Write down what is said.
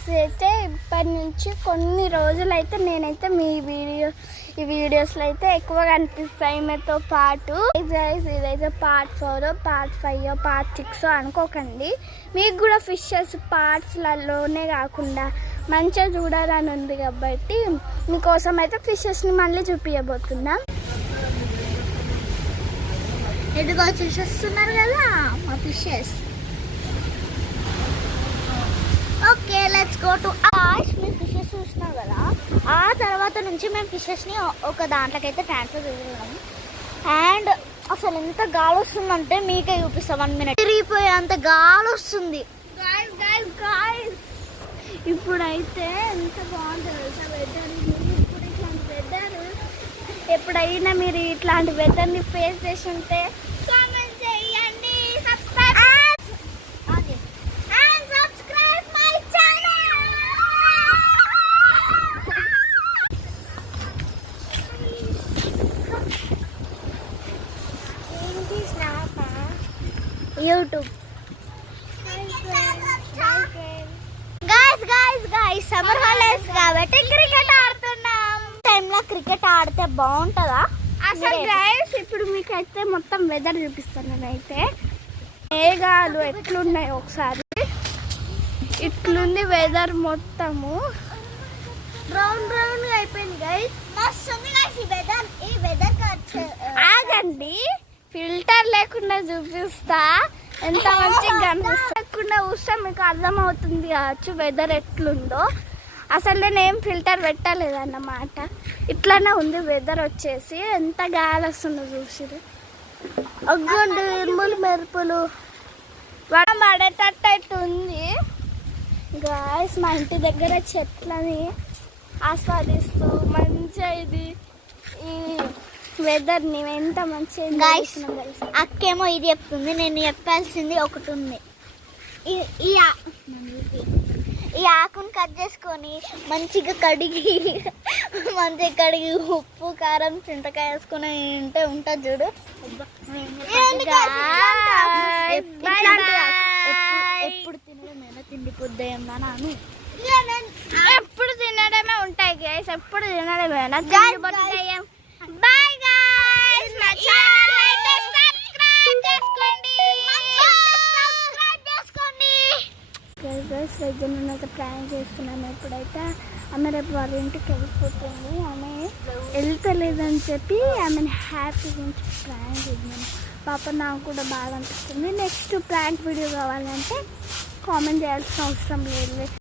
Guys అయితే ఇప్పటి నుంచి కొన్ని రోజులు అయితే నేనైతే ఈ వీడియోస్లో అయితే ఎక్కువగా అనిపిస్తాయి ఈమెతో పాటు. గైస్ ఇదైతే పార్ట్ 4 పార్ట్ 5 పార్ట్ 6 అనుకోకండి. మీకు కూడా ఫిషెస్ పార్ట్స్లలోనే కాకుండా మంచిగా చూడాలని ఉంది కాబట్టి మీకోసం అయితే ఫిషెస్ని మళ్ళీ చూపించబోతున్నా. ఎదుగో చూసేస్తున్నారు కదా మా fishes. Okay let's go to మీరు ఫిషెస్ చూసినారు కదా. ఆ తర్వాత నుంచి మేము ఫిషెస్ని ఒక దాంట్లోకి అయితే ట్రాన్స్ఫర్ చేస్తున్నాము. అండ్ అసలు ఎంత గాలి వస్తుందంటే మీకే చూపిస్తాం. 1 minute తిరిగిపోయే అంత గాలి వస్తుంది. ఇప్పుడైతే ఎంత బాగుంటుంది తెలుసా వెదర్. ఇప్పుడు ఇట్లాంటి వెదర్ ఎప్పుడైనా మీరు ఇట్లాంటి వెదర్ని ఫేస్ చేసి ఉంటే కామెంట్ చేయండి. యూట్యూబ్ గైస్ సమ్మర్ హాలిడేస్ కాబట్టి క్రికెట్ ఆడుతున్నాం. టైంలో క్రికెట్ ఆడితే బాగుంటుందా అసలు గైస్? ఇప్పుడు మీకైతే మొత్తం వెదర్ చూపిస్తాను. నేనైతే మేఘాలు ఎట్లున్నాయి ఒకసారి. ఇట్లుంది వెదర్ మొత్తము బ్రౌన్ బ్రౌన్ అయిపోయింది గైస్. ఈ వెదర్ ఆగండి, ఫిల్టర్ లేకుండా చూపిస్తా. ఎంత మంచిగా కనిపిస్తకుండా చూస్తే మీకు అర్థమవుతుంది కావచ్చు వెదర్ ఎట్లుందో. అసలు నేను ఏం ఫిల్టర్ పెట్టలేదన్నమాట. ఇట్లానే ఉంది వెదర్ వచ్చేసి. ఎంత గాలి వస్తుందో చూసిరు. అగ్గండి ఇరుములు మెరుపులు వడం పడేటట్టు అయితే ఉంది గాయస్. మా ఇంటి దగ్గర చెట్లని ఆస్వాదిస్తూ మంచిగా ఇది ఈ వెదర్ని ఎంత మంచిగా. అక్కేమో ఇది చెప్తుంది, నేను చెప్పాల్సింది ఒకటి ఉంది. ఈ ఆకును కట్ చేసుకొని మంచిగా కడిగి ఉప్పు కారం చింతకాయ వేసుకొని తింటే ఉంటుంది చూడు. ఎప్పుడు తినడమేనా తిండి పొద్దున్నా నాను ఎప్పుడు తినడమే ఉంటాయి గైస్. ఎప్పుడు తినడమేనా తిండి పొద్దుయం. Bye guys. నా ఛానల్ అయితే సబ్స్క్రైబ్ చేసుకోండి. గైస్ అయితే ప్లాన్ చేస్తున్నాను. ఎప్పుడైతే ఆమె రేపు వాళ్ళ ఇంటికి వెళ్ళిపోతుంది. ఆమె వెళ్తలేదని చెప్పి ఆమెను హ్యాపీగా ఉంచి ప్లాన్ చేద్దాం. పాప నాకు కూడా బాగా అనిపిస్తుంది. నెక్స్ట్ ప్రాంక్ వీడియో కావాలంటే కామెంట్ చేయాల్సిన అవసరం లేదు.